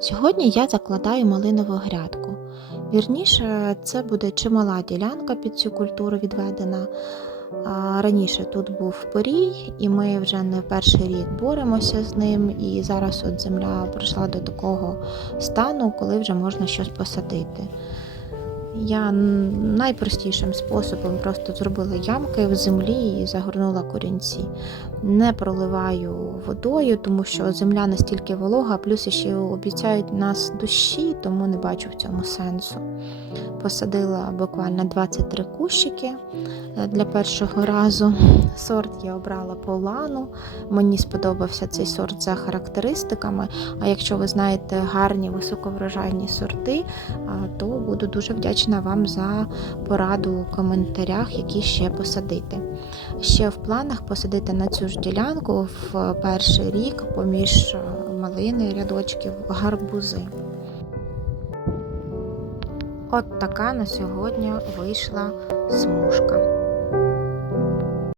Сьогодні я закладаю малинову грядку. Вірніше, це буде чимала ділянка під цю культуру відведена. Раніше тут був порій, і ми вже не перший рік боремося з ним. І зараз от земля прийшла до такого стану, коли вже можна щось посадити. Я найпростішим способом просто зробила ямки в землі і загорнула корінці. Не проливаю водою, тому що земля настільки волога, плюс ще обіцяють нас дощі, тому не бачу в цьому сенсу. Посадила буквально 23 кущики е, для першого разу. Сорт я обрала полану. Мені сподобався цей сорт за характеристиками. А якщо ви знаєте гарні високоврожайні сорти, то буду дуже вдячна вам за пораду у коментарях, які ще посадити. Ще в планах посадити на цю ж ділянку в перший рік поміж е, малини рядочків гарбузи. От така на сьогодні вийшла смужка.